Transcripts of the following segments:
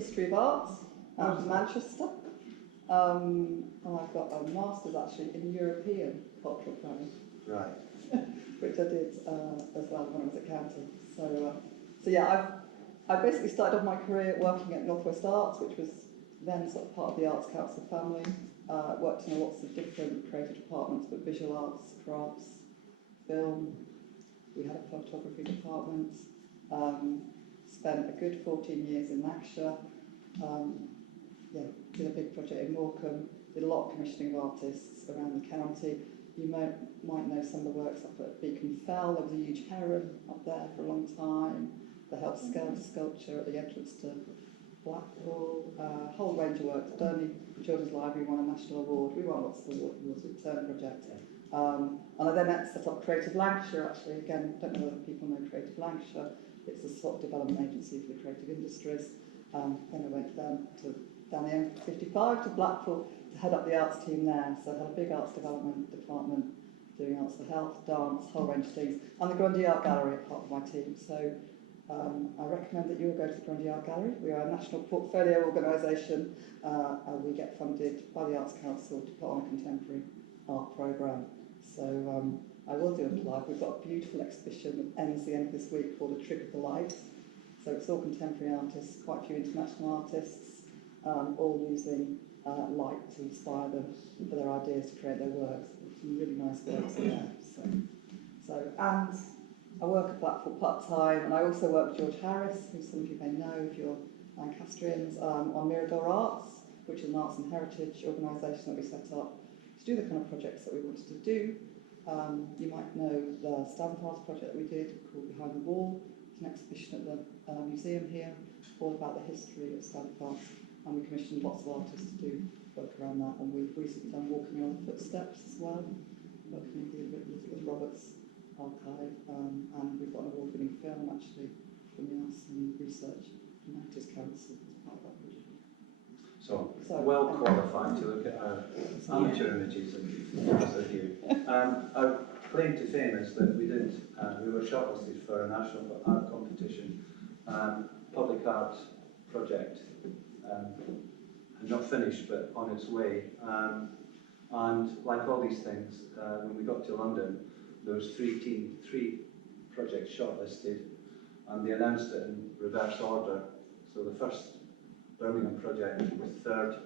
History of Arts out of Manchester. And I've got a master's actually in European cultural planning. Right. Which I did as well when I was at County. So yeah, I basically started off my career working at Northwest Arts, which was then sort of part of the Arts Council family. Worked in lots of different creative departments, but visual arts, crafts, film. We had a photography department. Spent a good 14 years in Lancashire. Did a big project in Morecambe. Did a lot of commissioning of artists around the county. You might know some of the works up at Beacon Fell. There was a huge heron up there for a long time. The Health sculpture at the entrance to Blackpool. A whole range of works. Burnley Children's Library won a national award. We won lots of awards with the Turn Project. And I then set up Creative Lancashire, actually. Again, don't know whether people know Creative Lancashire. It's a sort of development agency for the creative industries. Then I went down the M55 to Blackpool to head up the arts team there. So I had a big arts development department doing arts for health, dance, whole range of things. And the Grundy Art Gallery are part of my team. So I recommend that you all go to the Grundy Art Gallery. We are a national portfolio organisation. We get funded by the Arts Council to put on a contemporary art programme. So I will do a plug. We've got a beautiful exhibition that ends the end of this week called A Trick of the Light. So it's all contemporary artists, quite a few international artists, all using light to inspire them for their ideas to create their works. Some really nice works in there. And I work at Blackpool part-time, and I also work with George Harris, who some of you may know if you're Lancastrians, on Mirador Arts, which is an arts and heritage organisation that we set up to do the kind of projects that we wanted to do. You might know the Stamp Arts project that we did called Behind the Wall. It's an exhibition at the museum here, all about the history of stamp arts, and we commissioned lots of artists to do work around that, and we've recently done Walking on the Footsteps as well, working with Robert's archive, and we've got an award-winning film actually from the Arts and Research Humanities Council as part of that project. So well qualified to look at our amateur images of you. Our claim to fame is that we were shortlisted for a national art competition, public art project, not finished but on its way. And like all these things, when we got to London, there was three projects shortlisted, and they announced it in reverse order. So the first Birmingham project was third,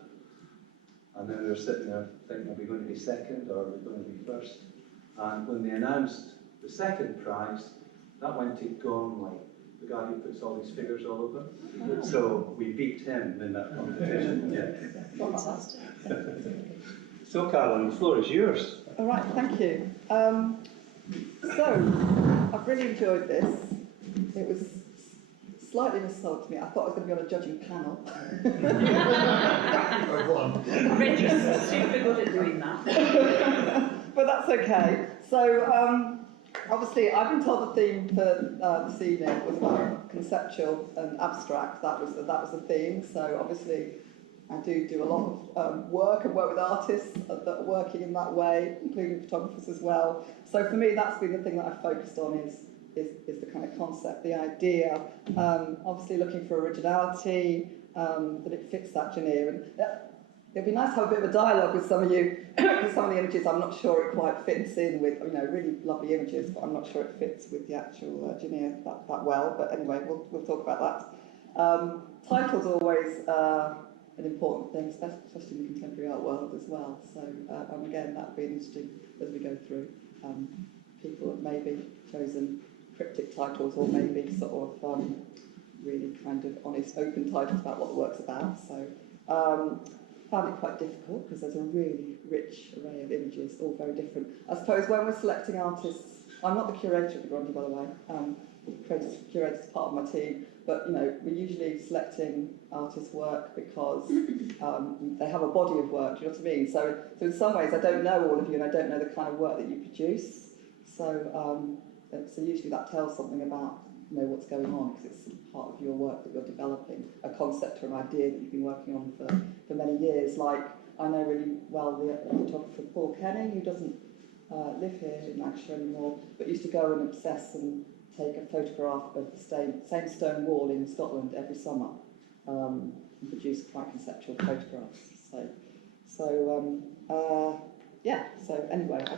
and then we were sitting there thinking, are we going to be second or are we going to be first? And when they announced the second prize, that went to Gormley, the guy who puts all these figures all over. So we beat him in that competition. Yeah. Fantastic. So Caroline, the floor is yours. All right, thank you. So I've really enjoyed this. It was slightly missold to me. I thought I was going to be on a judging panel. Reggie's super good at doing that. But that's okay. So obviously I've been told the theme for this evening was about conceptual and abstract. That was the theme. So obviously I do a lot of work and work with artists that are working in that way, including photographers as well. So for me, that's been the thing that I've focused on is the kind of concept, the idea. Obviously looking for originality, that it fits that genre. And it'd be nice to have a bit of a dialogue with some of you, because some of the images I'm not sure it quite fits in with, really lovely images, but I'm not sure it fits with the actual genre that well. But anyway, we'll talk about that. Titles always an important thing, especially in the contemporary art world as well. So, and again, that'll be interesting as we go through. People have maybe chosen cryptic titles, or maybe sort of really kind of honest, open titles about what the work's about. So, found it quite difficult because there's a really rich array of images, all very different. I suppose when we're selecting artists, I'm not the curator at the Grundy, by the way. Curator's part of my team, but we're usually selecting artists' work because they have a body of work. Do you know what I mean? So in some ways, I don't know all of you, and I don't know the kind of work that you produce. So usually that tells something about what's going on, because it's part of your work that you're developing, a concept or an idea that you've been working on for many years. Like I know really well the photographer Paul Kenny, who doesn't live here in Lancashire anymore, but used to go and obsess and take a photograph of the same stone wall in Scotland every summer. and produce quite conceptual photographs. Yeah. So anyway, I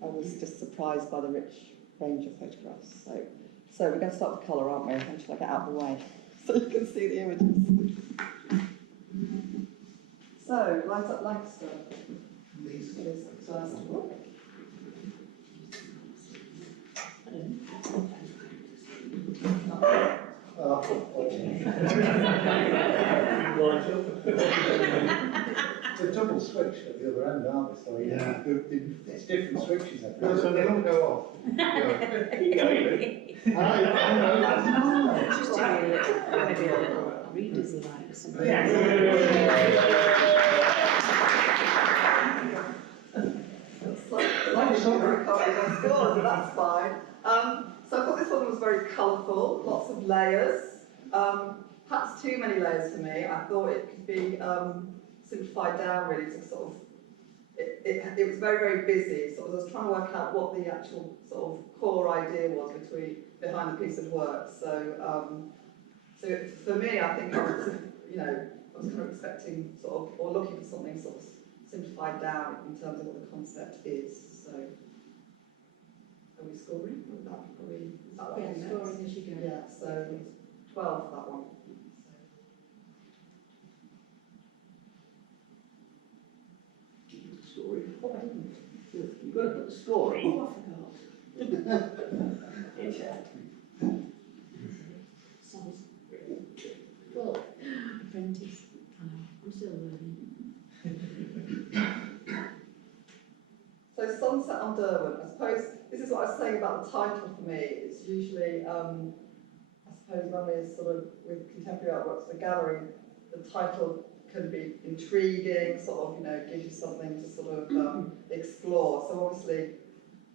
was just surprised by the rich range of photographs. So we're going to start with colour, aren't we? And shall I get out of the way so you can see the images? So, light up Lancaster. This is the first one. It's a double switch at the other end, aren't they? So Yeah. it's different switches. No, so they don't go off. Just to be a little, maybe a little reader's delight or something. Like sure, but that's fine. So I thought this one was very colourful, lots of layers. Perhaps too many layers for me. I thought it could be simplified down really to sort of. It was very, very busy. So I was trying to work out what the actual sort of core idea was behind the piece of work. So for me, I think I was, I was kind of expecting sort of, or looking for something sort of simplified down in terms of what the concept is. So, are we scoring? Is that what we do Scoring next? as you go. Yeah, so 12 for that one. Story. Oh, I didn't. You've got to put the story. Oh, I forgot. Sounds Well, apprentice. I know, I'm still learning. So Sunset on Derwent, I suppose this is what I was saying about the title for me. It's usually, I suppose when we're sort of with contemporary artworks, the gallery, the title can be intriguing, sort of, gives you something to sort of explore. So obviously,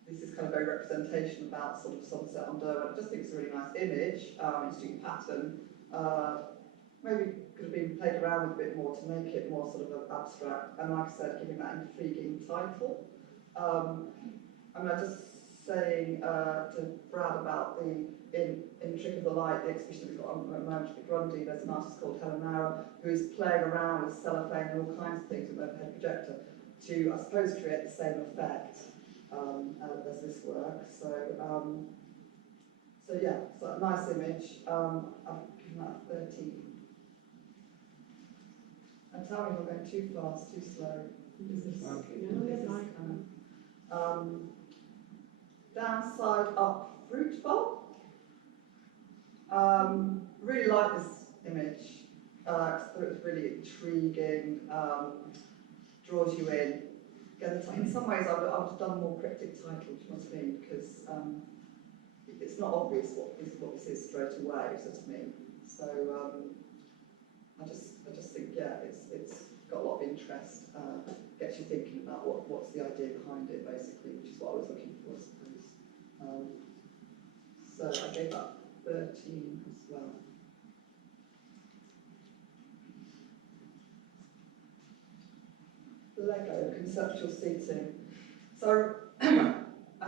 this is kind of very representation about sort of Sunset on Derwent. I just think it's a really nice image, interesting pattern. Maybe could have been played around with a bit more to make it more sort of abstract. And like I said, giving that intriguing title. I was just saying to Brad about the in Trick of the Light, the exhibition we've got on at the moment at Grundy. There's an artist called Helen Mara who is playing around with cellophane and all kinds of things with an overhead projector to, I suppose, create the same effect as this work. So yeah, so a nice image. I've given that 13. And tell me if I'm going too fast, too slow. Is this downside up fruit bowl. Really like this image. I thought it was really intriguing. Draws you in. Again, in some ways, I would have done a more cryptic title. Do you know what I mean? Because it's not obvious what this is straight away. So to me, so I just think it's got a lot of interest. Gets you thinking about what's the idea behind it, basically, which is what I was looking for, I suppose. So I gave that 13 as well. Lego conceptual seating. So I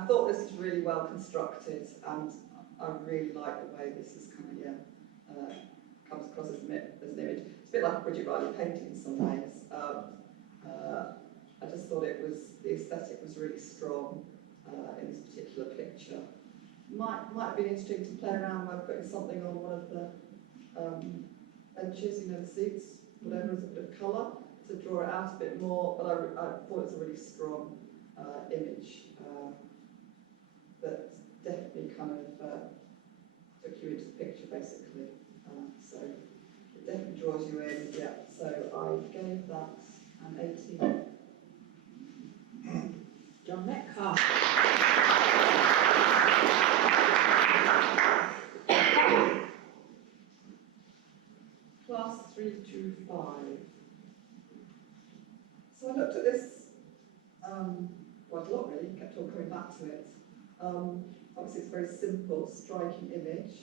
thought this was really well constructed, and I really like the way this is kind of comes across as an image. It's a bit like a Bridget Riley painting in some ways. I just thought the aesthetic was really strong in this particular picture. Might have been interesting to play around by putting something on one of the benches, the seats, whatever, as a bit of colour to draw it out a bit more. But I thought it was a really strong image that definitely kind of took you into the picture, basically. So it definitely draws you in. Yeah. So I gave that an 18. John Metcalf. Class 3 to 5. So I looked at this quite a lot really, kept on coming back to it. Obviously it's a very simple, striking image.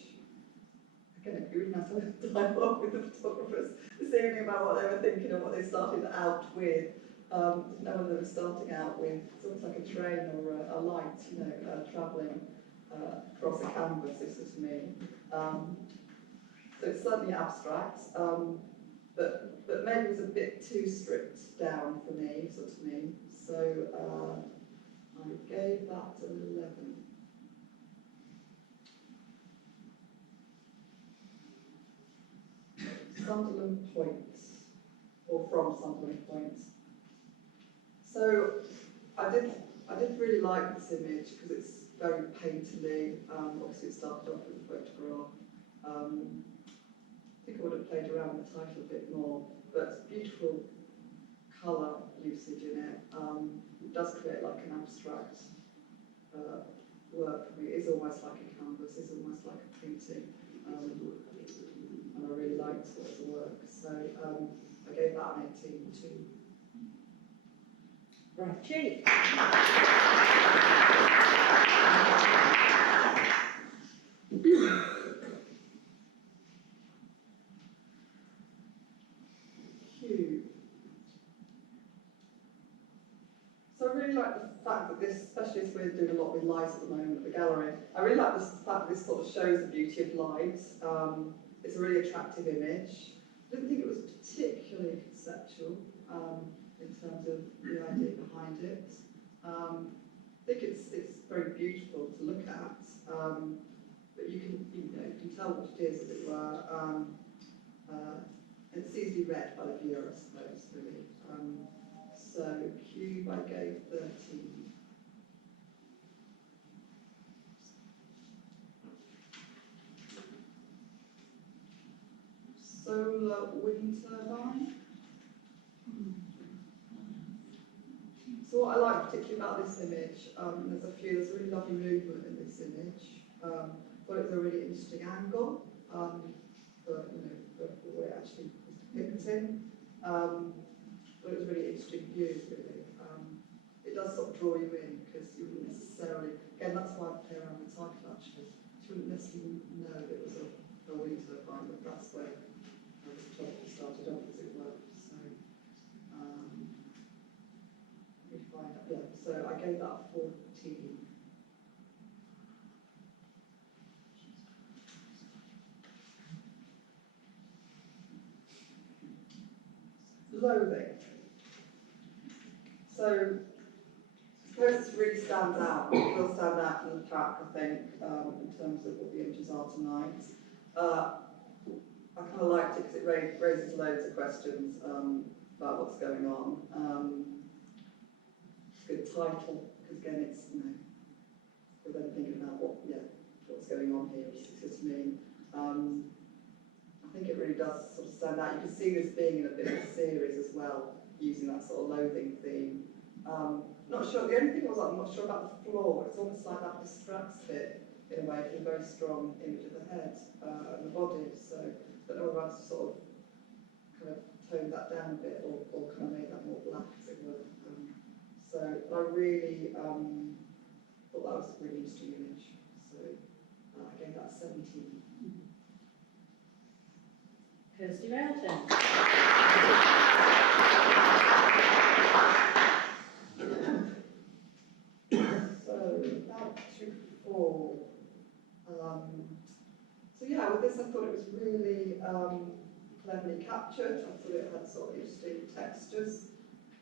Again, it'd be really nice to have a dialogue with the photographers this evening about what they were thinking and what they started out with. Didn't know whether they were starting out with something like a train or a light, travelling across a canvas, this is me. So it's certainly abstract. but maybe was a bit too stripped down for me, sort of me. So I gave that an 11. Sunderland Point, or from Sunderland Point. So I did really like this image because it's very painterly. Obviously, it started off with a photograph. I think I would have played around with the title a bit more, but beautiful colour usage in it. It does create like an abstract work for me. It is almost like a canvas, it's almost like a painting. And I really liked it as a work. So I gave that an 18 too. Right, Chief. Hugh. So I really like the fact that this, especially as we're doing a lot with light at the moment at the gallery, I really like this, the fact that this sort of shows the beauty of light. It's a really attractive image. I didn't think it was particularly conceptual in terms of the idea behind it. I think it's very beautiful to look at, but you can tell what it is, as it were. And it's easily read by the viewer, I suppose, really. So cube I gave 13. Solar wind turbine. So what I like particularly about this image, there's a really lovely movement in this image. Thought it was a really interesting angle for what it actually was depicting. Thought it was a really interesting view, really. It does sort of draw you in because you wouldn't necessarily, again, that's why I play around with the title actually. You wouldn't necessarily know that it was a wind turbine, but that's where the photography started off, as it were. So, we find out, yeah, so I gave that 14. Loathing. So, I suppose this really stands out. It will stand out from the track, I think, in terms of what the images are tonight. I kind of liked it because it raises loads of questions about what's going on. It's a good title because again, it's we're then thinking about what's going on here. It's just me. I think it really does sort of stand out. You can see this being in a bit of a series as well, using that sort of loathing theme. Not sure. The only thing was I'm not sure about the floor. It's almost like that distracts it in a way from a very strong image of the head and the body. So I don't know whether I've sort of kind of toned that down a bit or kind of made that more black, as it were. So I really thought that was a really interesting image. So I gave that 17. Kirsty Railton. So about 2-4. So yeah, with this I thought it was really cleverly captured. I thought it had sort of interesting textures.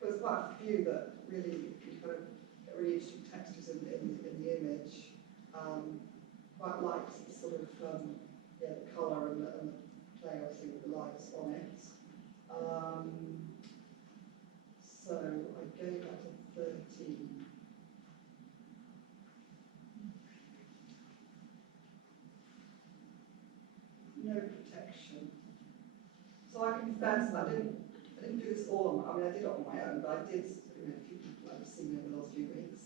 There's quite a few that really you kind of get really interesting textures in the image. Quite liked the sort of the colour and the play obviously with the lights on it. So I gave that a 13. No protection. So I confess I didn't do this all on. I did it on my own, but I did. A few people I've seen over the last few weeks,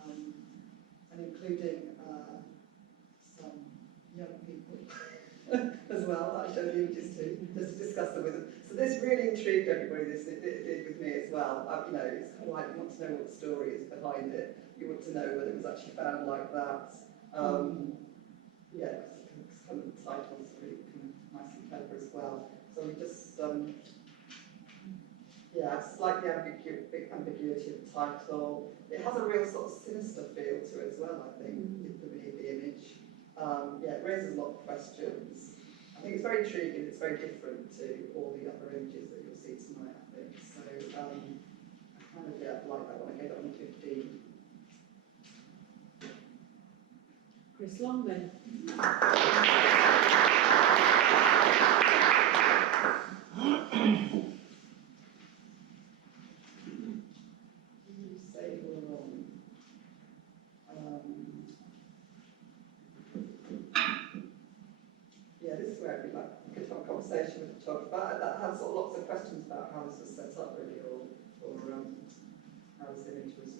and including some young people as well that I showed the images to, just to discuss them with them. So this really intrigued everybody. This it did with me as well. It's kind of like you want to know what the story is behind it. You want to know whether it was actually found like that. Yeah, because kind of the title is really kind of nice and clever as well. So we just, I just like the ambiguity of the title. It has a real sort of sinister feel to it as well, I think, for me, the image. It raises a lot of questions. think it's very intriguing. It's very different to all the other images that you'll see tonight, I think. So I kind of like that one. I gave that one a 15. Chris Longman. Yeah, this is where it'd be like a good have a conversation with the photographer. That has sort of lots of questions about how this was set up, really, or how this image was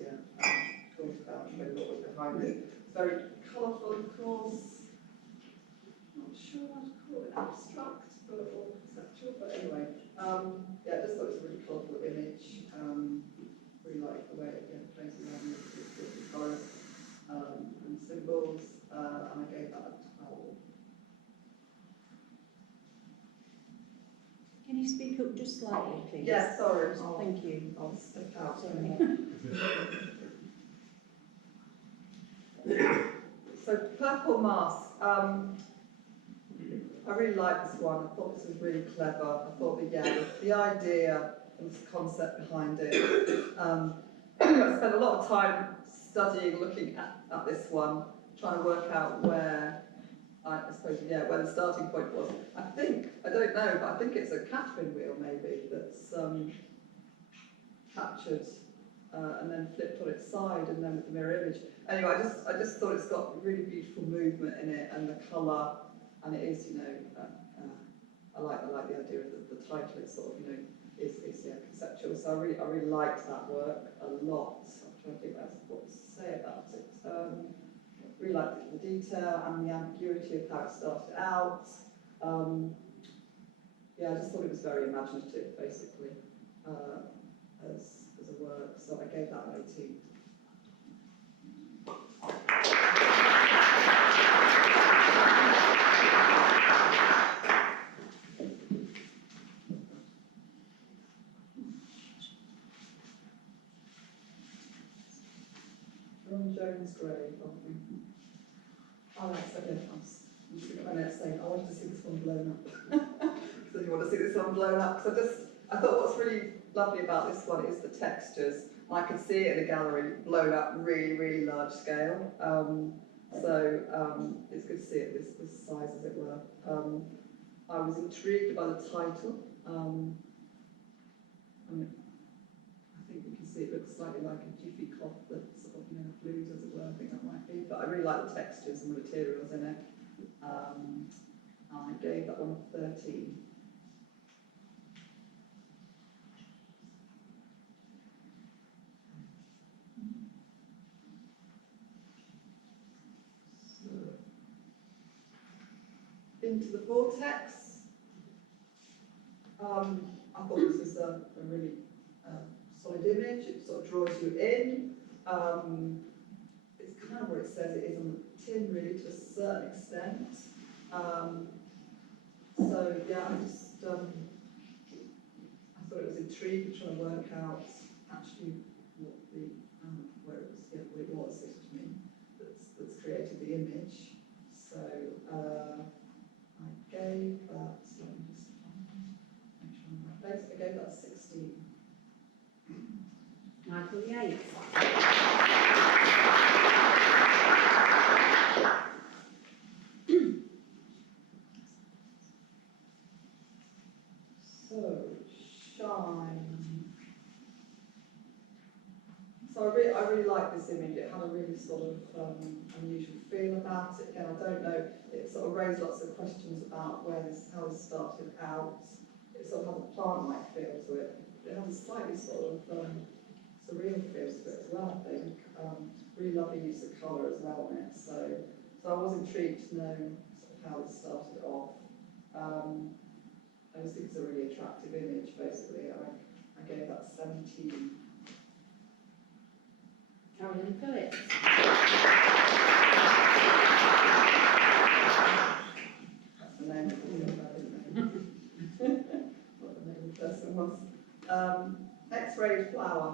thought about, and maybe what was behind it. It's very colourful, of course. Not sure what to call it, abstract, or conceptual, but anyway. Yeah, I just thought it was a really colourful image. Really like the way it plays around with different colours and symbols, and I gave that a 12. Can you speak up just slightly, please? Yeah, sorry. Thank you. I'll step out. Sorry. So, Purple Mask. I really like this one. I thought this was really clever. I thought the idea and the concept behind it. I spent a lot of time studying, looking at this one, trying to work out where, I suppose, where the starting point was. I don't know, but I think it's a Catherine wheel maybe that's captured and then flipped on its side and then with the mirror image. Anyway, I just thought it's got really beautiful movement in it and the colour, and it is, I like the idea of the title. It's sort of, is conceptual. So I really liked that work a lot. I'm trying to think what to say about it. Really liked the detail and the ambiguity of how it started out. I just thought it was very imaginative, basically, as a work. So I gave that an 18. Jones grave, aren't we? Oh, that's okay. I'm just looking at my notes saying I wanted to see this one blown up. So you want to see this one blown up? So I thought what's really lovely about this one is the textures. I could see it in the gallery blown up really, really large scale. It's good to see it this size, as it were. I was intrigued by the title. I think you can see it looks slightly like a jiffy cloth that sort of, blues, as it were. I think that might be. But I really like the textures and the materials in it. I gave that one a 13. Into the Vortex. I thought this was a really solid image. It sort of draws you in. It's kind of what it says it is on the tin, really, to a certain extent. I thought it was intriguing trying to work out actually what where it was, that's created the image. So I gave that. Let me just make sure I'm in my place. I gave that 16. Michael Yates. So, Shine. So I really like this image. It had a really sort of unusual feel about it. Again, I don't know. It sort of raised lots of questions about how this started out. It sort of has a plant-like feel to it. It has a slightly sort of surreal feel to it as well, I think. Really lovely use of colour as well in it. So I was intrigued to know sort of how this started off. I just think it's a really attractive image, basically. I gave that 17. Carolyn Phillips. That's the name of the what the name of the person was. X-rayed flower.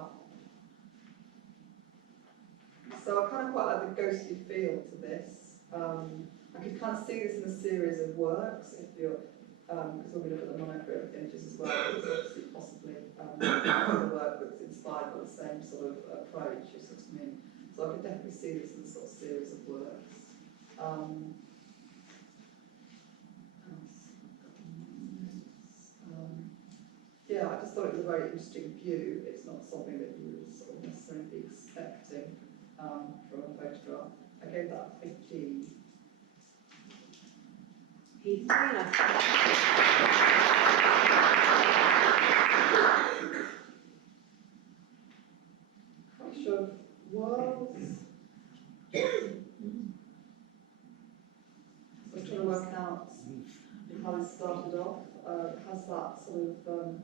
So I kind of quite like the ghostly feel to this. I could kind of see this in a series of works if you're, because when we look at the monochrome images as well, it's obviously possibly the work that's inspired by the same sort of approach, you sort of mean. So I could definitely see this in a sort of series of works. Yeah, I just thought it was a very interesting view. It's not something that you would sort of necessarily be expecting from a photograph. I gave that 15. He's very nice. Crush of worlds. So I was trying to work out how it started off. It has that sort of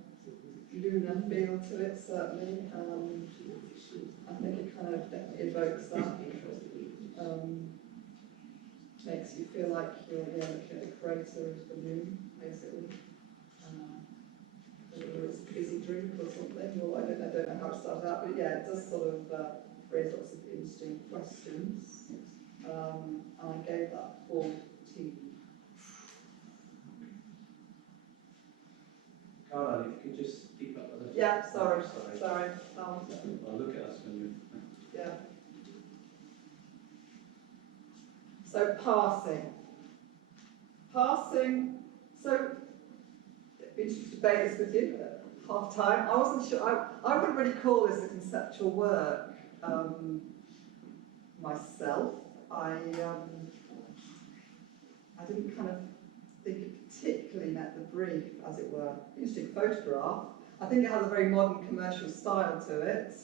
lunar feel to it, certainly. I think it kind of definitely evokes that. Makes you feel like you're looking at the crater of the moon, basically. Whether it's a fizzy drink or something, or I don't know how it started out, but yeah, it does sort of raise lots of interesting questions. I gave that 14. Caroline, if you could just speak up a little. Yeah, sorry. I'll look at us when you. Yeah. So passing. So it'd be interesting to debate this with you at half time. I wasn't sure. I wouldn't really call this a conceptual work myself. I didn't kind of think it particularly met the brief, as it were. Interesting photograph. I think it has a very modern commercial style to it.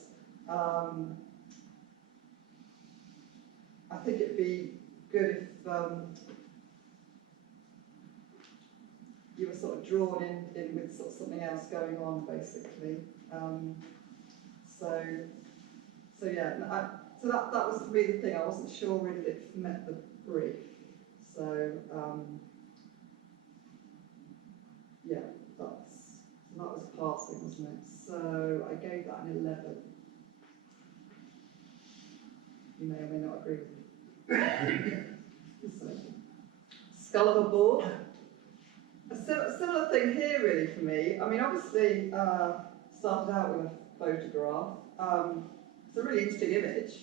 I think it'd be good if you were sort of drawn in with sort of something else going on, basically. So yeah, so that was for me the thing. I wasn't sure really that it met the brief. So yeah, that was passing, wasn't it? So I gave that an 11. You may or may not agree with me. So, skull of a boar. A similar thing here, really, for me. I mean, obviously, started out with a photograph. It's a really interesting image.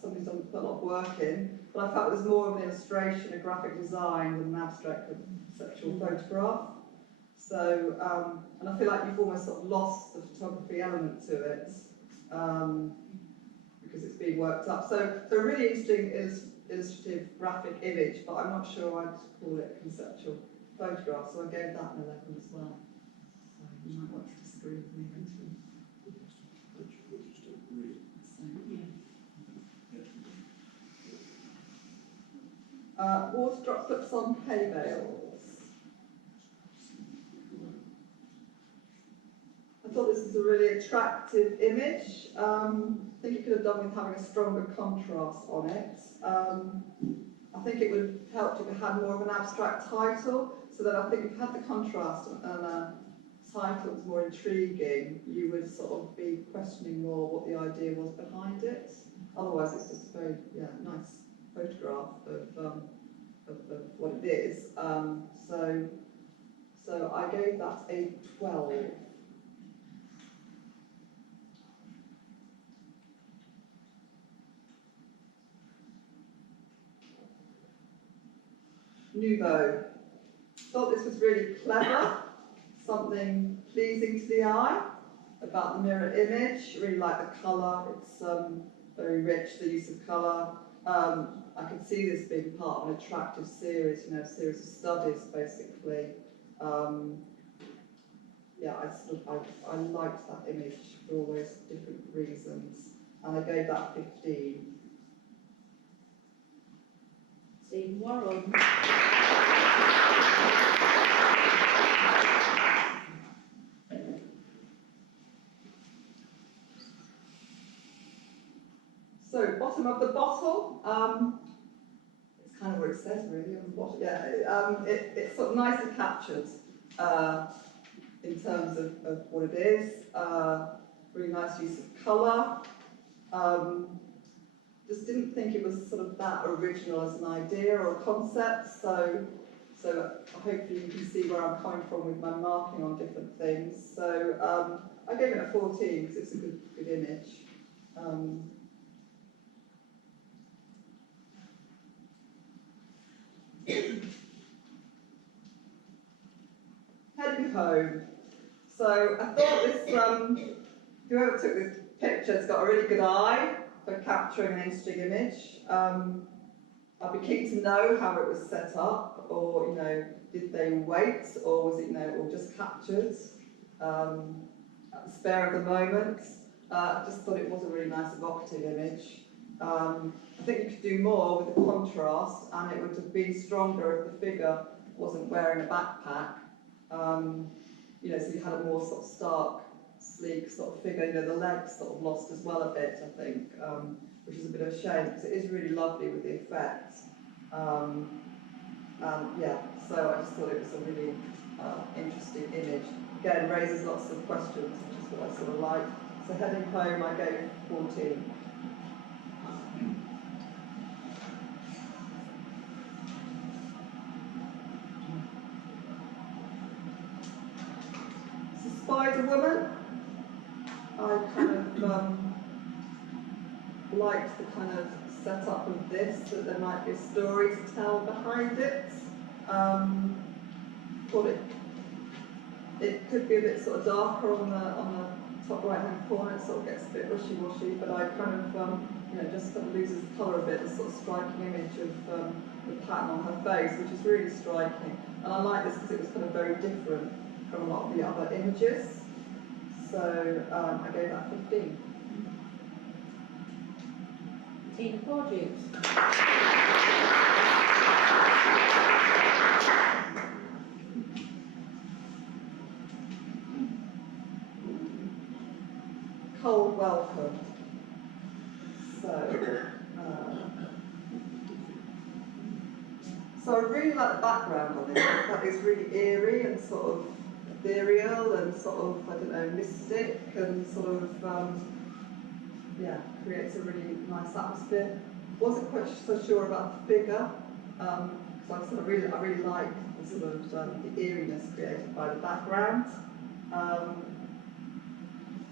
Somebody's done put a lot of work in, but I felt it was more of an illustration, a graphic design than an abstract conceptual photograph. So, and I feel like you've almost sort of lost the photography element to it because it's being worked up. So a really interesting illustrative graphic image, but I'm not sure I'd call it a conceptual photograph, so I gave that an 11 as well. So you might want to disagree with me later. Water droplets on hay bales. I thought this was a really attractive image. I think it could have done with having a stronger contrast on it. I think it would have helped if it had more of an abstract title, so that I think if it had the contrast and a title that was more intriguing, you would sort of be questioning more what the idea was behind it. Otherwise, it's just a very nice photograph of what it is. So I gave that a 12. Nouveau. Thought this was really clever, something pleasing to the eye about the mirror image. Really like the colour, it's very rich, the use of colour. I could see this being part of an attractive series, a series of studies basically. Yeah, I liked that image for all those different reasons, and I gave that 15. Stephen Warren. So, bottom of the bottle, it's kind of what it says really on the bottle. Yeah, it's sort of nicely captured in terms of what it is. Really nice use of colour. just didn't think it was sort of that original as an idea or a concept, so hopefully you can see where I'm coming from with my marking on different things. So I gave it a 14 because it's a good image. Heading home. So I thought this, whoever took this picture has got a really good eye for capturing an interesting image. I'd be keen to know how it was set up, or, did they wait, or was it, all just captured at the spare of the moment. I just thought it was a really nice evocative image. I think you could do more with the contrast, and it would have been stronger if the figure wasn't wearing a backpack. So you had a more sort of stark, sleek sort of figure. The legs sort of lost as well a bit, I think, which is a bit of a shame because it is really lovely with the effects. So I just thought it was a really interesting image. Again, raises lots of questions, which is what I sort of like. So heading home, I gave 14. Spider Woman, I kind of liked the kind of setup of this, that there might be a story to tell behind it. Thought it could be a bit sort of darker on the top right hand corner. It sort of gets a bit wishy-washy, but I kind of just kind of loses the colour a bit. This sort of striking image of the pattern on her face, which is really striking. And I like this because it was kind of very different from a lot of the other images. So I gave that 15. Tina Porges. Cold welcome. So I really like the background on it. That is really eerie and sort of ethereal and sort of, I don't know, mystic and sort of, creates a really nice atmosphere. Wasn't quite so sure about the figure, because I really like the sort of the eeriness created by the background.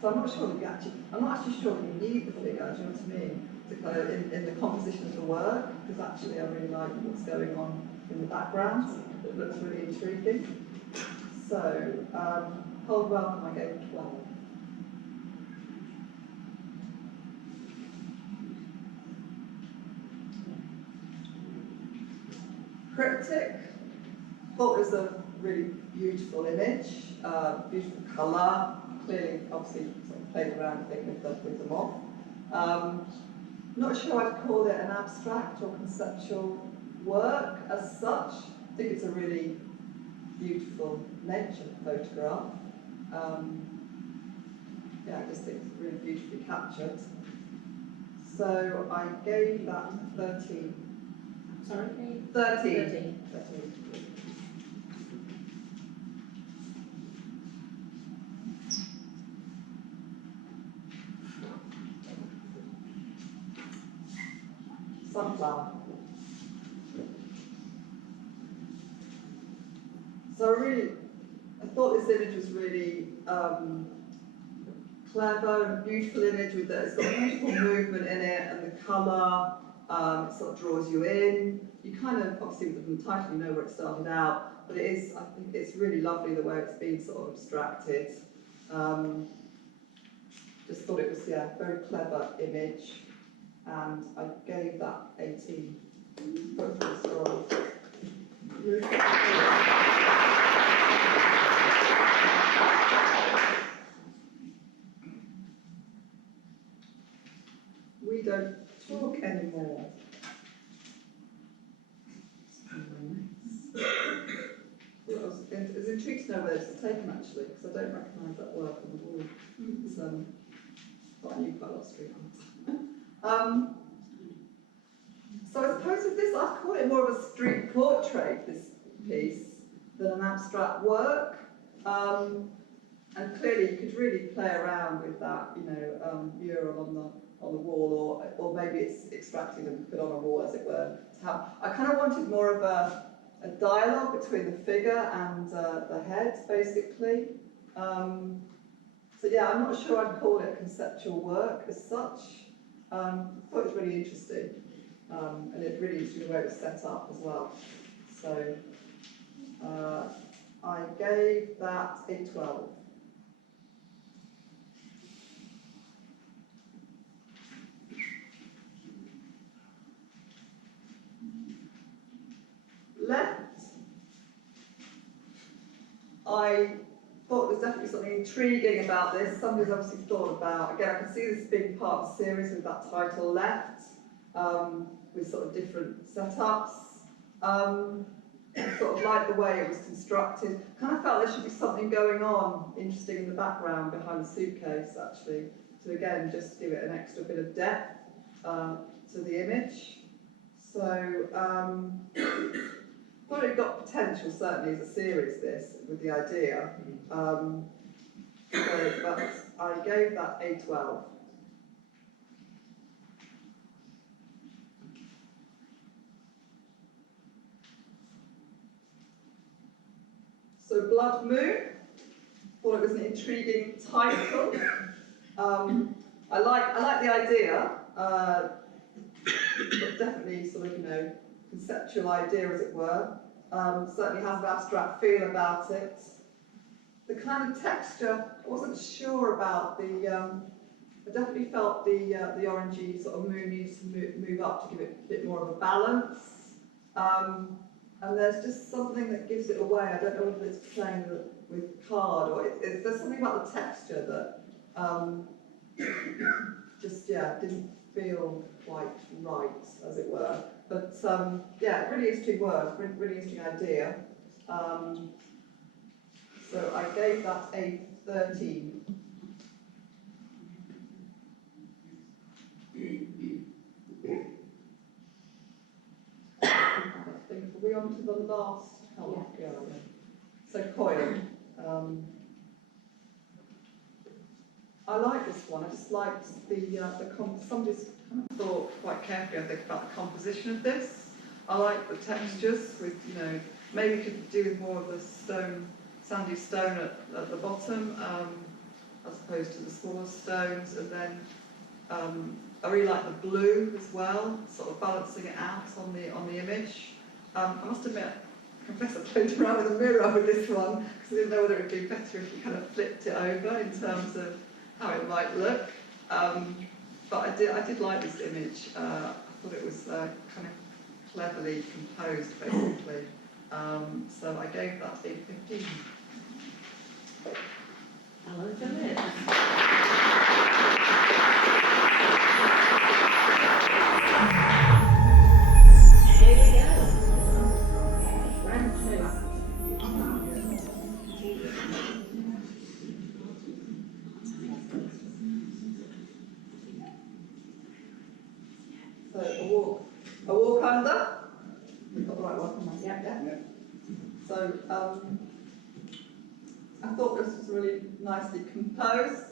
So I'm not sure that I'm not actually sure that you need the figure, do you know what I mean? To kind of in the composition of the work, because actually I really like what's going on in the background. It looks really intriguing. So, Cold Welcome, I gave it 12. Cryptic, thought it was a really beautiful image, beautiful colour, clearly, obviously, sort of played around, I think, with the moth. Not sure I'd call it an abstract or conceptual work as such. I think it's a really beautiful nature photograph. I just think it's really beautifully captured. So I gave that 13. Sorry? 13. Sunflower. So I thought this image was really clever and beautiful image with that. It's got beautiful movement in it, and the colour it sort of draws you in. You kind of, obviously with the title, you know where it started out, but I think it's really lovely the way it's been sort of abstracted. Just thought it was, very clever image, and I gave that 18. Both of the scrolls. We don't talk anymore. I was intrigued to know where it's taken actually, because I don't recognise that work on the wall. It's quite a new quite a lot of street art. So I suppose with this, I'd call it more of a street portrait, this piece, than an abstract work. And clearly you could really play around with that, mural on the wall, or maybe it's extracted and put on a wall, as it were. To have, I kind of wanted more of a dialogue between the figure and the head, basically. So yeah, I'm not sure I'd call it conceptual work as such. I thought it was really interesting, and it's really interesting the way it was set up as well. So I gave that a 12. Left, I thought there was definitely something intriguing about this. Somebody's obviously thought about, again, I can see this being part of the series with that title Left, with sort of different setups. I sort of like the way it was constructed. Kind of felt there should be something going on interesting in the background behind the suitcase, actually. To again, just give it an extra bit of depth to the image. So, thought it got potential, certainly, as a series, this, with the idea. But I gave that a 12. So Blood Moon, thought it was an intriguing title. I like the idea, but definitely sort of, you know, conceptual idea, as it were. Certainly has an abstract feel about it. The kind of texture, I wasn't sure about the. I definitely felt the orangey sort of moon needs to move up to give it a bit more of a balance. And there's just something that gives it away. I don't know whether it's playing with card or there's something about the texture that just didn't feel quite right, as it were. But yeah, really interesting work, really interesting idea. So I gave that a 13. I think, are we on to the last colour? Yeah. So coil. I like this one. I just liked somebody's kind of thought quite carefully, I think, about the composition of this. I like the textures with, you know, maybe could do with more of the stone, sandy stone at the bottom, as opposed to the smaller stones. And then I really like the blue as well, sort of balancing it out on the image. I must admit, I confess I played around with a mirror with this one because I didn't know whether it would be better if you kind of flipped it over in terms of how it might look. But I did like this image. I thought it was kind of cleverly composed, basically. So I gave that a 15. Hello, Philip. Here we go. Round 2. So a walk under. You've got the right one. Yeah. So I thought this was a really nicely composed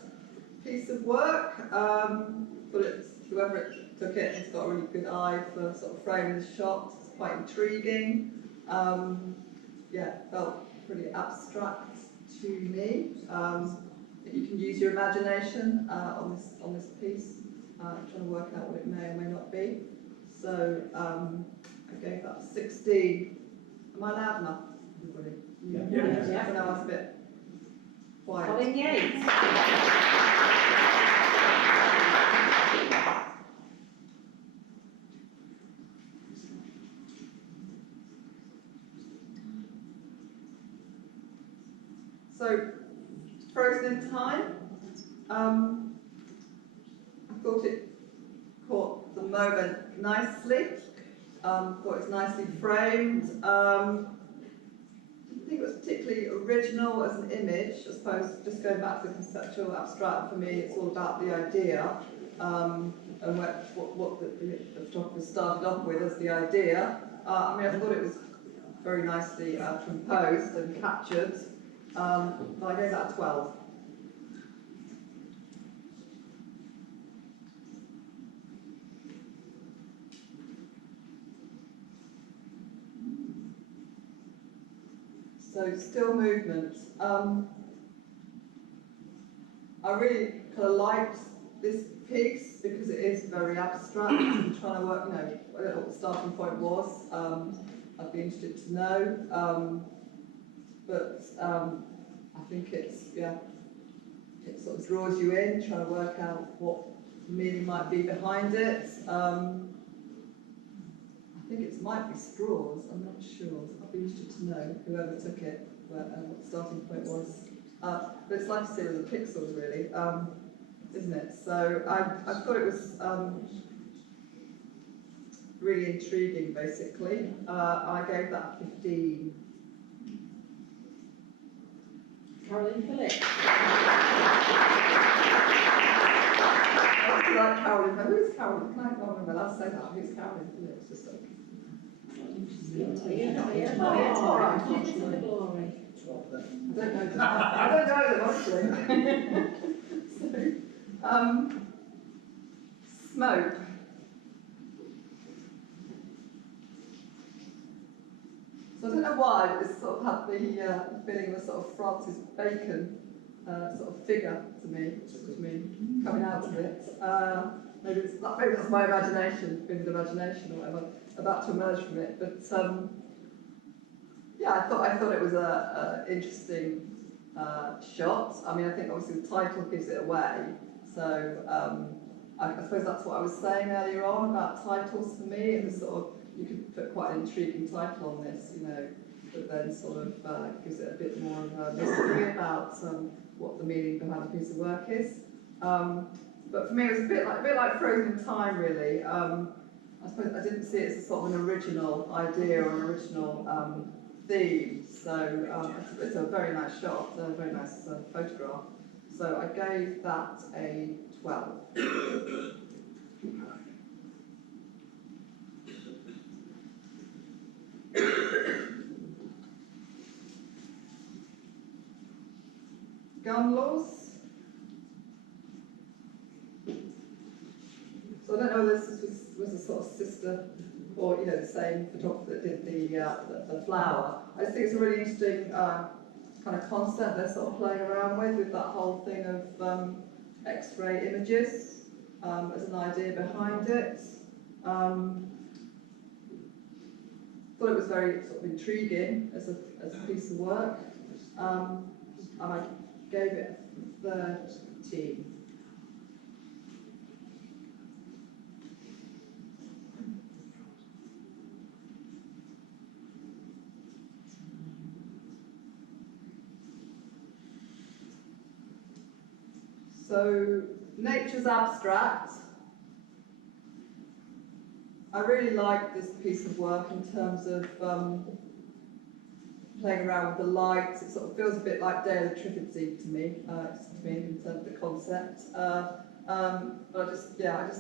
piece of work. But whoever it took it has got a really good eye for sort of framing the shots. It's quite intriguing. Felt pretty abstract to me. You can use your imagination on this piece, trying to work out what it may or may not be. So I gave that 16. Am I loud enough, everybody? Yeah. So now I was a bit quiet. Colin Yates. So, Frozen in Time, I thought it caught the moment nicely, thought it was nicely framed. I think it was particularly original as an image. I suppose just going back to the conceptual abstract, for me it's all about the idea and what the photographer started off with as the idea. I thought it was very nicely composed and captured, but I gave that a 12. So still movement. I really kind of liked this piece because it is very abstract. I'm trying to work, I don't know what the starting point was. I'd be interested to know. But I think it sort of draws you in, trying to work out what the meaning might be behind it. I think it might be straws, I'm not sure. I'd be interested to know, whoever took it, what the starting point was. But it's like a series of pixels, really, isn't it? So I thought it was really intriguing, basically. I gave that 15. Caroline Phillips. I like Caroline. Who's Caroline? Can I can't remember. I'll say that. Who's Caroline Phillips? Just like. I don't know them, honestly. So, smoke. So I don't know why, but this sort of had the feeling of a sort of Francis Bacon sort of figure to me, coming out of it. Maybe that's my imagination, vivid imagination or whatever, about to emerge from it. But yeah, I thought it was a interesting shot. I mean, I think obviously the title gives it away. So I suppose that's what I was saying earlier on about titles for me. It was sort of, you could put quite an intriguing title on this, but then sort of gives it a bit more of a mystery about what the meaning behind a piece of work is. But for me, it was a bit like Frozen in Time, really. I suppose I didn't see it as sort of an original idea or an original theme. So it's a very nice shot, a very nice photograph. So I gave that a 12. Gun laws. So I don't know whether this was a sort of sister or the same photographer that did the flower. I just think it's a really interesting kind of concept they're sort of playing around with that whole thing of X-ray images as an idea behind it. Thought it was very sort of intriguing as a piece of work, and I gave it a 13. So, nature's abstract. I really like this piece of work in terms of playing around with the lights. It sort of feels a bit like Day of the Triffidsy to me, in terms of the concept. But I just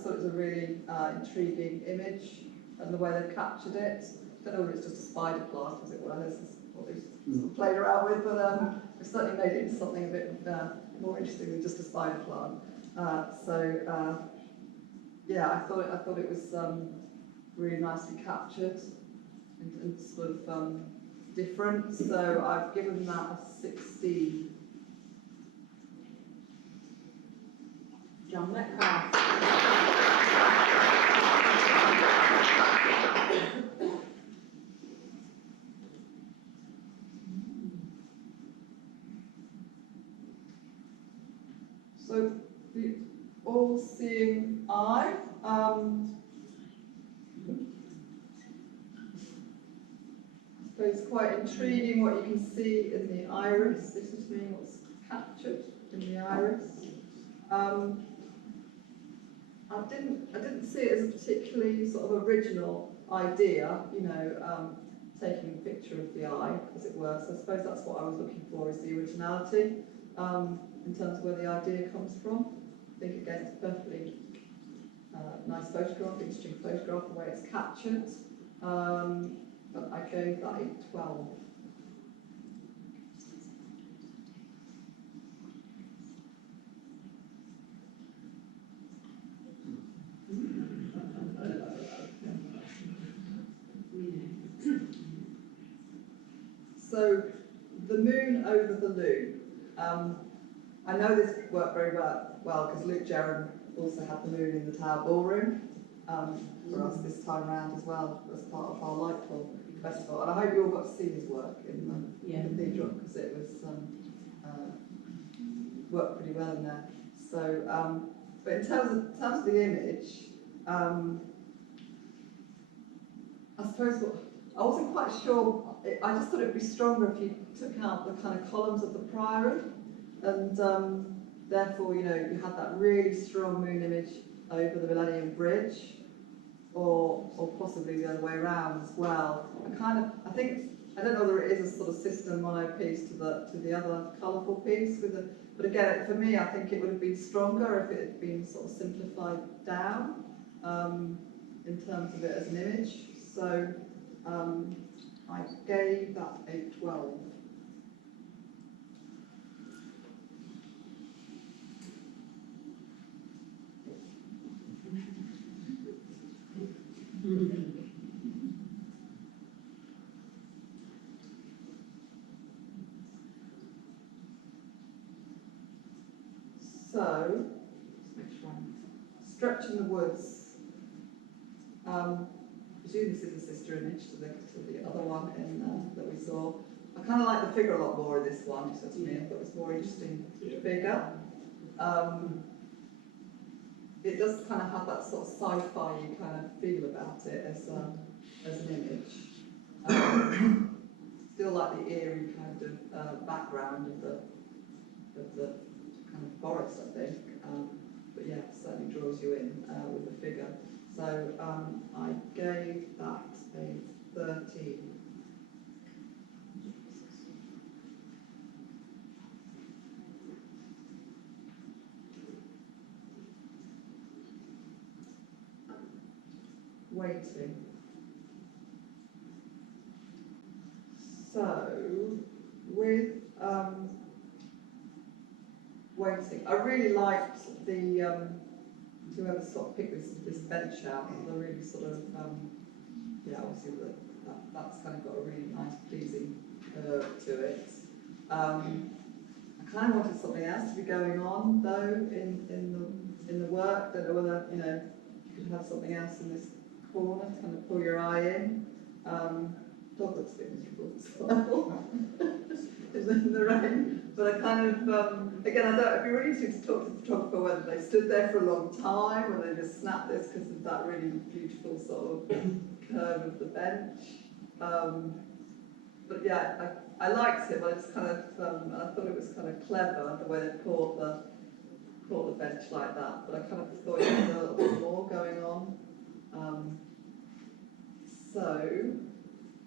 thought it was a really intriguing image, and the way they've captured it. I don't know whether it's just a spider plant, as it were. This is what they've sort of played around with, but they've certainly made it into something a bit more interesting than just a spider plant. Yeah, I thought it was really nicely captured and sort of different. So I've given that a 16. John Metcalf. So the all-seeing eye. So it's quite intriguing what you can see in the iris. This is me what's captured in the iris. I didn't see it as a particularly sort of original idea, taking a picture of the eye, as it were. So I suppose that's what I was looking for, is the originality in terms of where the idea comes from. I think again it's a perfectly nice photograph, interesting photograph, the way it's captured. But I gave that a 12. So the moon over the loo. I know this worked very well because Luke Jerram also had the moon in the Tower Ballroom for us this time round as well as part of our Lightfall Festival. And I hope you all got to see his work in the cathedral because it was worked pretty well in there. So, but in terms of the image, I suppose I wasn't quite sure. I just thought it would be stronger if you took out the kind of columns of the priory, and therefore, you know, you had that really strong moon image over the Millennium Bridge, or possibly the other way around as well. I think I don't know whether it is a sort of system monopiece to the other colourful piece but again, for me, I think it would have been stronger if it had been sort of simplified down in terms of it as an image. So I gave that a 12. So, let's make sure I'm stretching the woods. I presume this is a sister image to the other one that we saw. I kind of like the figure a lot more in this one, so to me, I thought it was more interesting figure. It does kind of have that sort of sci-fi kind of feel about it as an image. Still like the eerie kind of background of the kind of forest, I think. But yeah, certainly draws you in with the figure. So I gave that a 13. Waiting. So with waiting, I really liked the whoever sort of picked this bench out. The really sort of yeah, obviously that's kind of got a really nice, pleasing curve to it. I kind of wanted something else to be going on though in the work. Don't know whether you could have something else in this corner to kind of pull your eye in. Dog looks a bit miserable as well in the rain. But I kind of, again, it'd be really interesting to talk to the photographer whether they stood there for a long time or they just snapped this because of that really beautiful sort of curve of the bench. But yeah, I liked it, but I just kind of, I thought it was kind of clever the way they caught the bench like that. But I kind of thought there was a little bit more going on. So,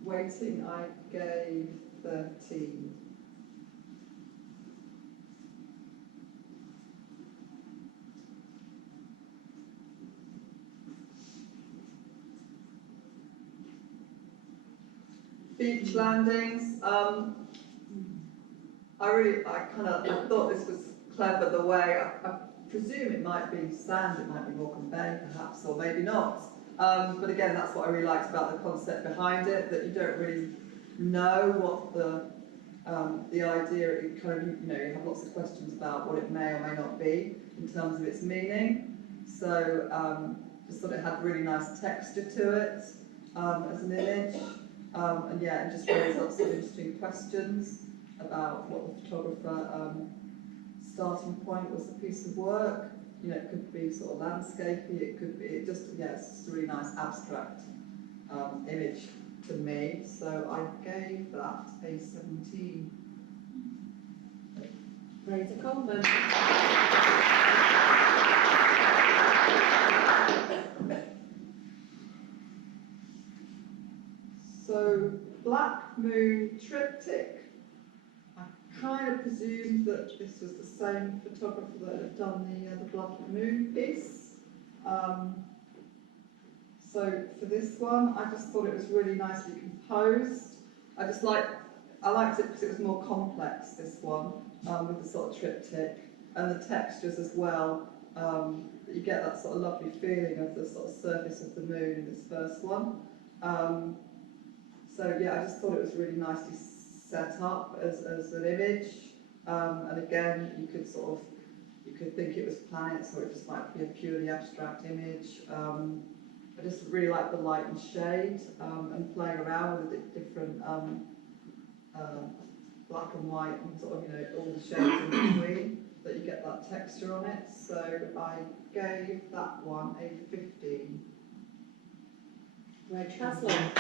waiting, I gave 13. Beach landings. I thought this was clever the way. I presume it might be sand, it might be Morecambe Bay perhaps, or maybe not. But again, that's what I really liked about the concept behind it, that you don't really know what the idea, it kind of, you have lots of questions about what it may or may not be in terms of its meaning. So just thought it had really nice texture to it as an image. And yeah, it just raised lots of interesting questions about what the photographer starting point was the piece of work. It could be sort of landscapey, it could be, it's just a really nice abstract image to me. So I gave that a 17. Fraser Coleman. So Black Moon Triptych. I kind of presumed that this was the same photographer that had done the Blood Moon piece. So for this one, I just thought it was really nicely composed. I liked it because it was more complex, this one, with the sort of triptych and the textures as well. You get that sort of lovely feeling of the sort of surface of the moon in this first one. So yeah, I just thought it was really nicely set up as an image. And again, you could think it was planets, or it just might be a purely abstract image. I just really like the light and shade, and playing around with the different black and white and sort of, all the shades in between, that you get that texture on it. So I gave that one a 15. Reg Haslam.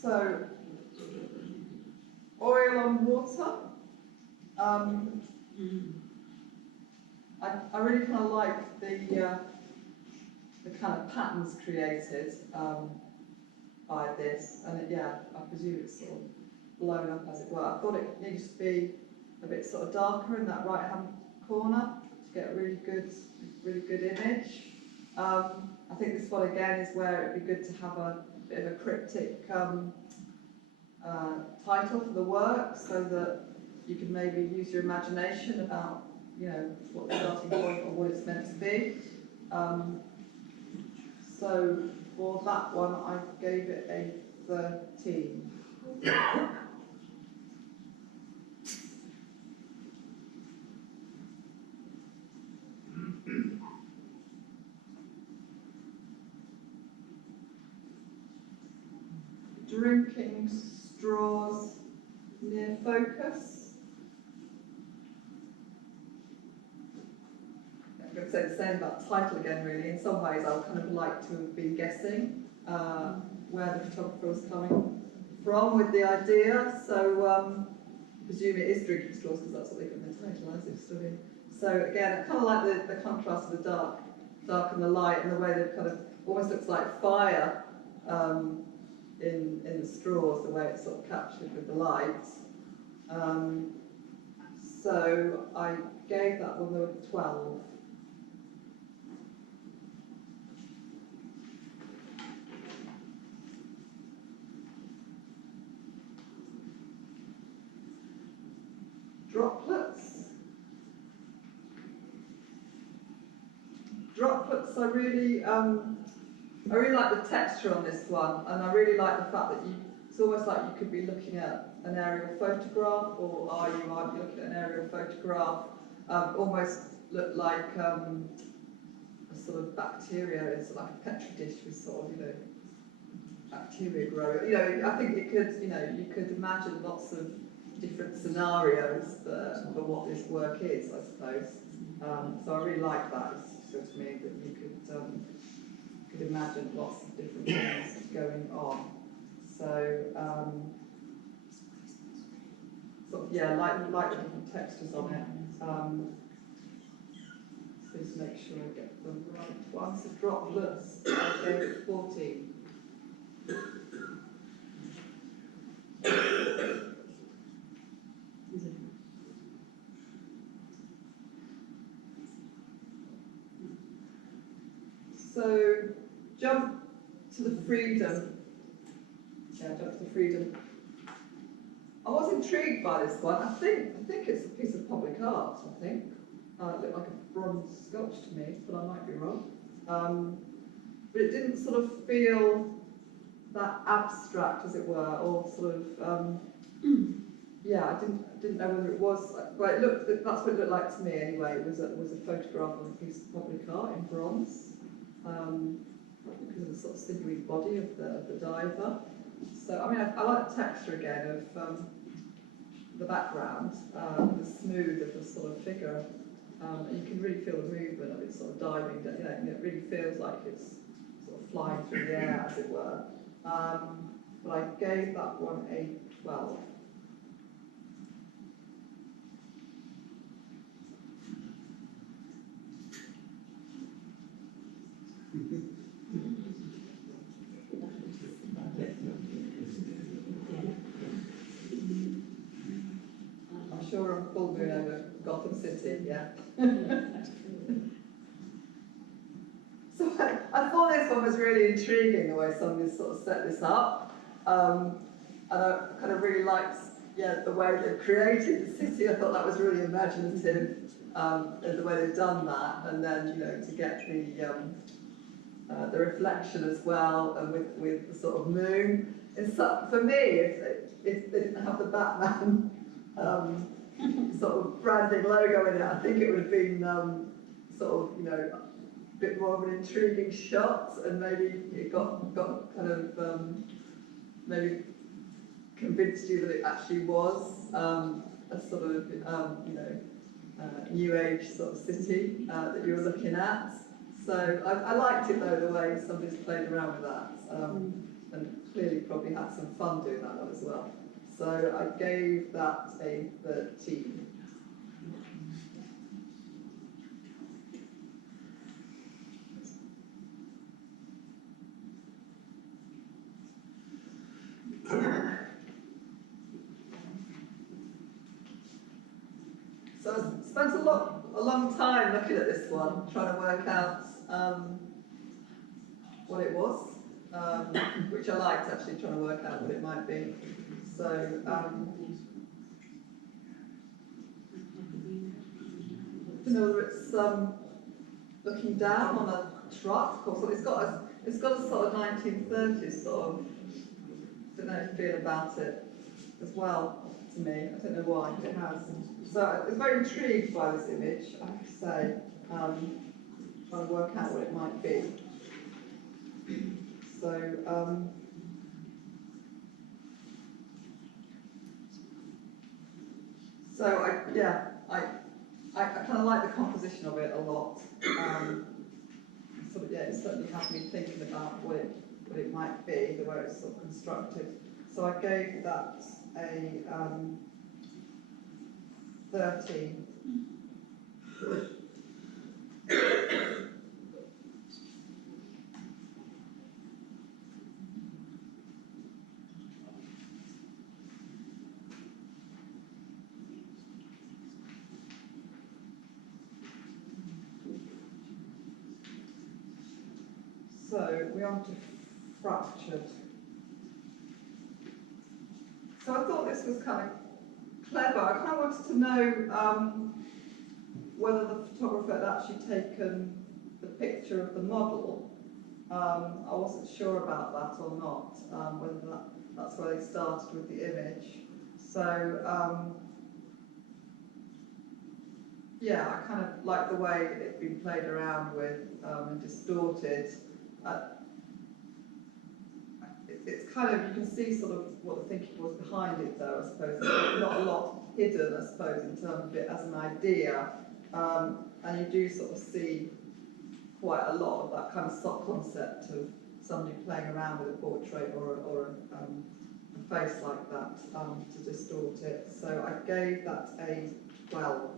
So, oil on water. I really kind of like the kind of patterns created by this, and I presume it's sort of blown up as it were. I thought it needs to be a bit sort of darker in that right-hand corner to get a really good image. I think this one again is where it'd be good to have a bit of a cryptic title for the work, so that you can maybe use your imagination about, what the starting point or what it's meant to be. So for that one, I gave it a 13. Drinking straws near focus. I'm going to say the same about the title again, really. In some ways, I would kind of like to have been guessing where the photographer was coming from with the idea. So I presume it is drinking straws, because that's what they got in the title, as it's studying. So again, I kind of like the contrast of the dark and the light, and the way that kind of almost looks like fire in the straws, the way it's sort of captured with the light. So I gave that one a 12. Droplets, I really like the texture on this one, and I really like the fact that it's almost like you could be looking at an aerial photograph, or you might be looking at an aerial photograph, almost look like a sort of bacteria. It's like a petri dish with sort of, bacteria growing. I think it could, you could imagine lots of different scenarios for what this work is, I suppose. So I really like that. It feels to me that you could imagine lots of different things going on. So, like the different textures on it. Just make sure I get the right one. So droplets, I gave it 14. So, jump to the freedom. Jump to the freedom. I was intrigued by this one. I think it's a piece of public art, I think. It looked like a bronze sculpture to me, but I might be wrong. But it didn't sort of feel that abstract, as it were, or sort of, I didn't know whether it was, but it looked, that's what it looked like to me anyway. It was a photograph of a piece of public art in bronze, because of the sort of sinewy body of the diver. So, I mean, I like the texture again of the background, the smooth of the sort of figure. And you can really feel the movement of it sort of diving down, it really feels like it's sort of flying through the air, as it were. But I gave that one a 12. I'm sure I'm full moon over Gotham City, yeah. So I thought this one was really intriguing, the way somebody's sort of set this up. And I kind of really liked yeah, the way they've created the city, I thought that was really imaginative, and the way they've done that, and then, you know, to get the reflection as well, and with the sort of moon. It's for me, if they didn't have the Batman sort of branding logo in it, I think it would have been sort of, you know, a bit more of an intriguing shot, and maybe it got kind of maybe convinced you that it actually was a sort of you know, new age sort of city that you were looking at. So I liked it though, the way somebody's played around with that, and clearly probably had some fun doing that one as well. So I gave that a 13. So I spent a long time looking at this one, trying to work out what it was, which I liked actually, trying to work out what it might be. So I don't know whether it's looking down on a truck, or something. It's got a sort of 1930s sort of, I don't know, feel about it as well to me. I don't know why it has. So I was very intrigued by this image, I have to say, trying to work out what it might be. So I kind of like the composition of it a lot. Sort of, yeah, it certainly had me thinking about what it might be, the way it's sort of constructed. So I gave that a 13. So we're on to fractured. So I thought this was kind of clever. I kind of wanted to know whether the photographer had actually taken the picture of the model. I wasn't sure about that or not, whether that's where they started with the image. So yeah, I kind of like the way it's been played around with and distorted. It's kind of, you can see sort of what the thinking was behind it though, I suppose. There's not a lot hidden, I suppose, in terms of it as an idea. And you do sort of see quite a lot of that kind of soft concept of somebody playing around with a portrait or a face like that to distort it. So I gave that a 12.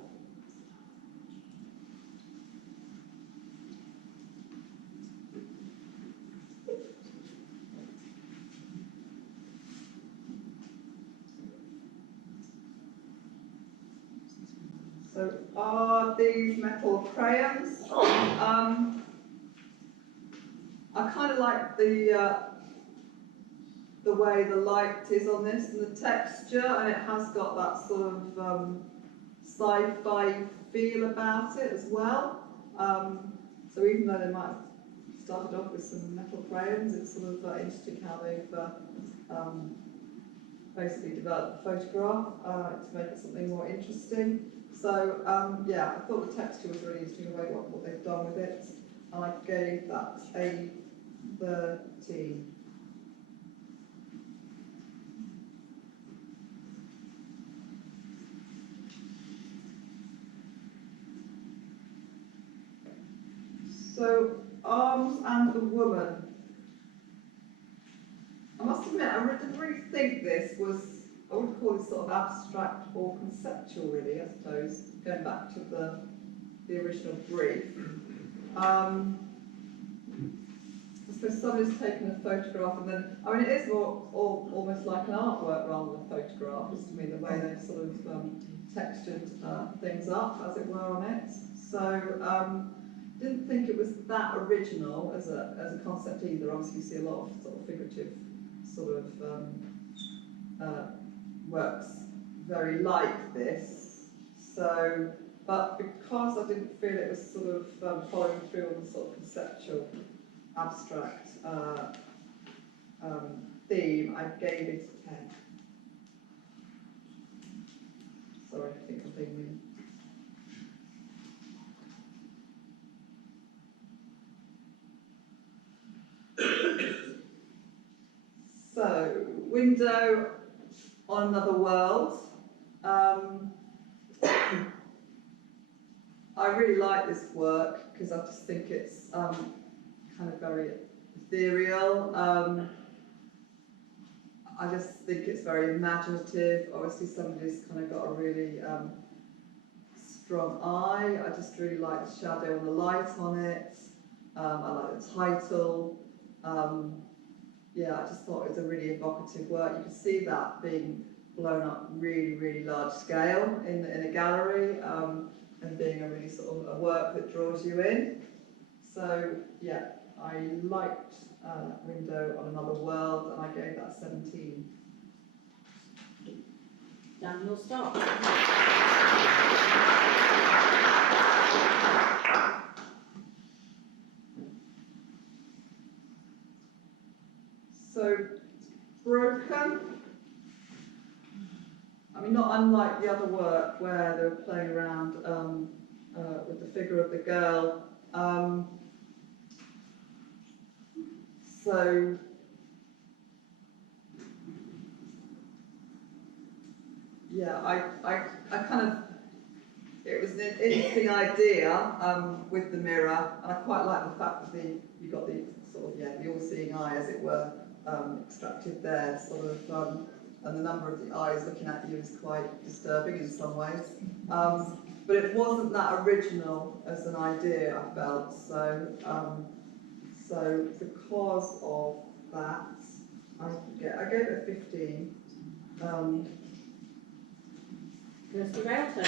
So are these metal crayons? I kind of like the way the light is on this and the texture, and it has got that sort of sci-fi feel about it as well. So even though they might have started off with some metal crayons, it's sort of interesting how they've basically developed the photograph to make it something more interesting. So yeah, I thought the texture was really interesting, the way what they've done with it, and I gave that a 13. So arms and the woman. I must admit, I didn't really think this was, I would call it sort of abstract or conceptual really, I suppose, going back to the original brief. I suppose somebody's taken a photograph and then, I mean it is almost like an artwork rather than a photograph, just to me, the way they've sort of textured things up, as it were, on it. So, didn't think it was that original as a concept either. Obviously you see a lot of sort of figurative sort of works very like this. So, but because I didn't feel it was sort of following through on the sort of conceptual, abstract theme, I gave it a 10. Sorry, I think I'm being mean. So, window on another world. I really like this work because I just think it's kind of very ethereal. I just think it's very imaginative. Obviously, somebody's kind of got a really strong eye. I just really like the shadow and the light on it. I like the title. Yeah, I just thought it was a really evocative work. You could see that being blown up really, really large scale in a gallery, and being a really sort of a work that draws you in. So yeah, I liked Window on Another World, and I gave that 17. Daniel, start. So, Broken. I mean, not unlike the other work where they were playing around with the figure of the girl. So, yeah, I kind of, it was an interesting idea with the mirror, and I quite like the fact that you got the sort of, yeah, the all-seeing eye, as it were, extracted there, sort of, and the number of the eyes looking at you is quite disturbing in some ways. But it wasn't that original as an idea, I felt, so so because of that, I gave it a 15. Mr. Railton.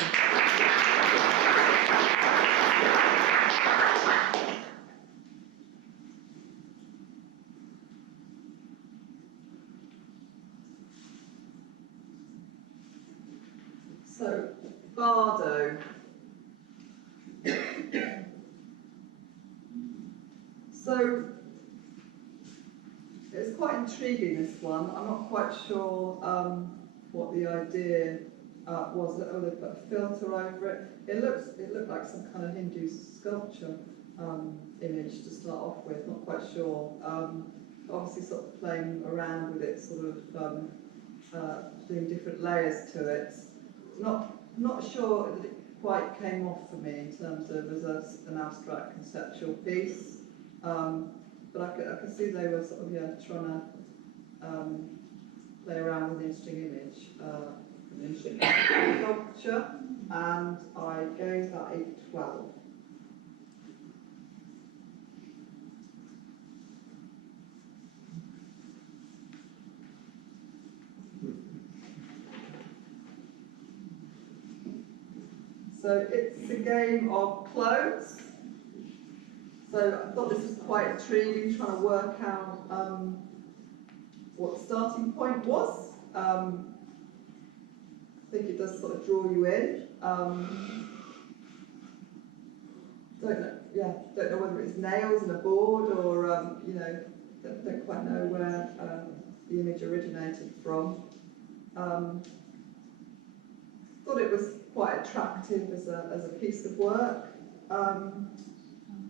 So, Bardo. So, it's quite intriguing, this one. I'm not quite sure what the idea was. Oh, they put a filter over it. It looked like some kind of Hindu sculpture image to start off with. Not quite sure. Obviously, sort of playing around with it, sort of doing different layers to it. Not sure that it quite came off for me in terms of as an abstract conceptual piece. But I could see they were sort of, yeah, trying to play around with an interesting image, an interesting sculpture, and I gave that a 12. So it's a game of clothes. So I thought this was quite intriguing, trying to work out what the starting point was. I think it does sort of draw you in. Don't know whether it's nails and a board or don't quite know where the image originated from. Thought it was quite attractive as a piece of work.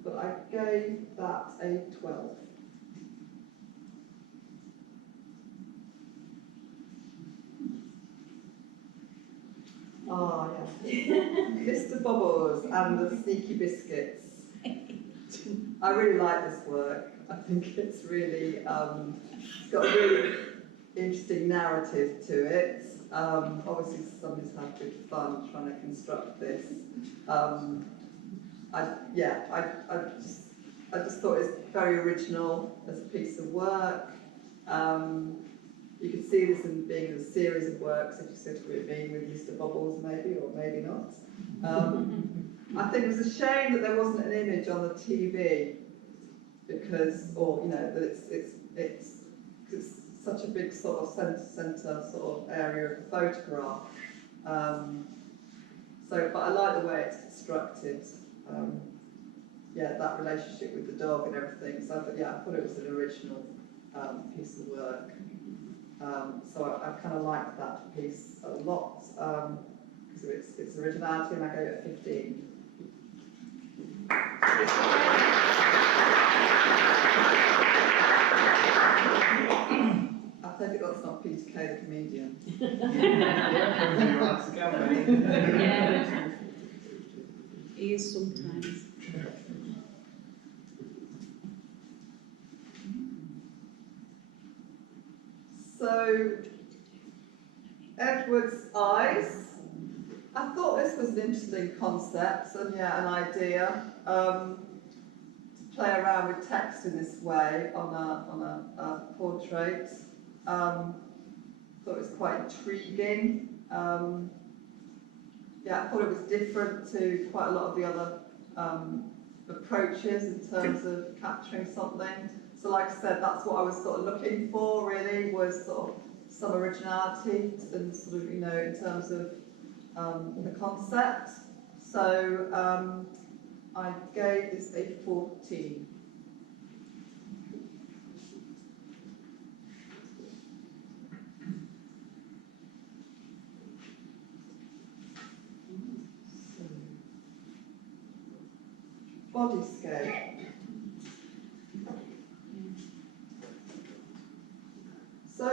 But I gave that a 12. Ah, yes. Mr. Bubbles and the Sneaky Biscuits. I really like this work. I think it's really, it's got a really interesting narrative to it. Obviously, somebody's had good fun trying to construct this. I just thought it was very original as a piece of work. You could see this in being a series of works, if you said to it being with Mr. Bubbles, maybe, or maybe not. I think it was a shame that there wasn't an image on the TV, because, or that it's such a big sort of centre sort of area of the photograph. But I like the way it's constructed. That relationship with the dog and everything. So I thought it was an original piece of work. So I kind of liked that piece a lot because of its originality, and I gave it 15. I take it that's not Peter Kay the comedian. Yeah. He is sometimes. So, Edward's eyes. I thought this was an interesting concept and an idea to play around with text in this way on a portrait. Thought it was quite intriguing. I thought it was different to quite a lot of the other approaches in terms of capturing something. So like I said, that's what I was sort of looking for really, was sort of some originality and sort of, in terms of the concept. So I gave this a 14. Bodyscape. So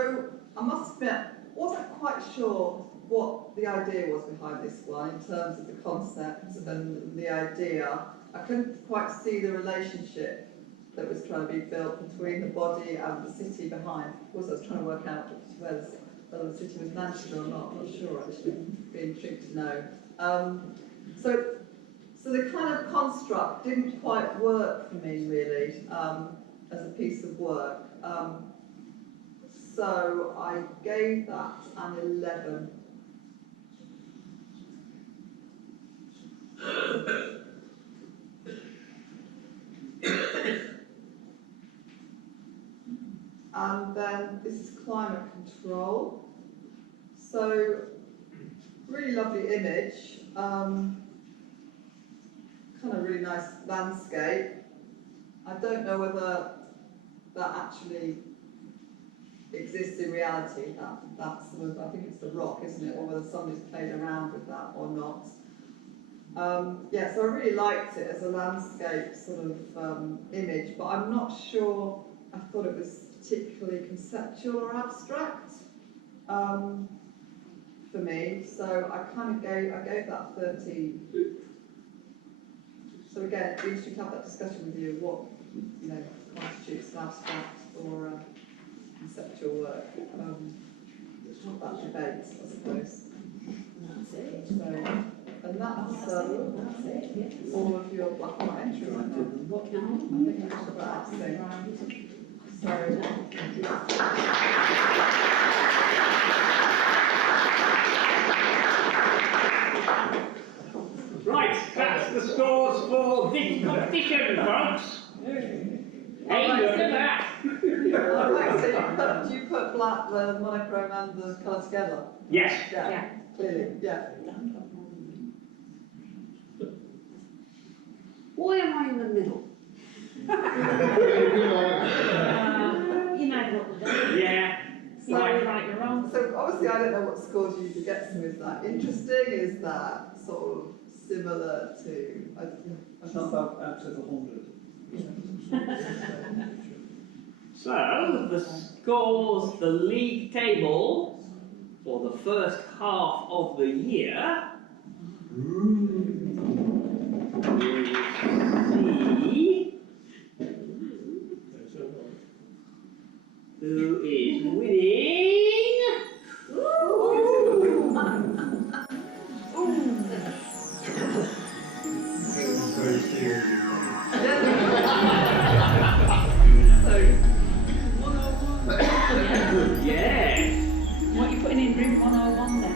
I must admit, wasn't quite sure what the idea was behind this one in terms of the concept and the idea. I couldn't quite see the relationship that was trying to be built between the body and the city behind. Of course, I was trying to work out whether the city was Manchester or not. I'm not sure actually. Be intrigued to know. So the kind of construct didn't quite work for me really as a piece of work. So I gave that an 11. And then this is climate control. So really lovely image. Kind of really nice landscape. I don't know whether that actually exists in reality. That's sort of, I think it's the rock, isn't it? Or whether somebody's played around with that or not. So I really liked it as a landscape sort of image, but I'm not sure. I thought it was particularly conceptual or abstract for me. So I gave that 13. So again, it'd be interesting to have that discussion with you, what constitutes an abstract or conceptual work. That debate, I suppose. That's it. So, and that's all of your black and white entries. I think I should about Right, that's the scores for this competition, folks. Hey, look at that. Alright, so you put black, the monochrome and the colour together? Yes. Yeah, clearly, yeah. Why am I in the middle? You know what we're doing. Yeah. So, Right, you're wrong. So obviously I don't know what scores you usually get. So is that interesting? Is that sort of similar to? It's not about out of 100. So, the scores, the league table for the first half of the year. We'll see who is winning. Yeah. Yeah. What are you putting in room 101 then?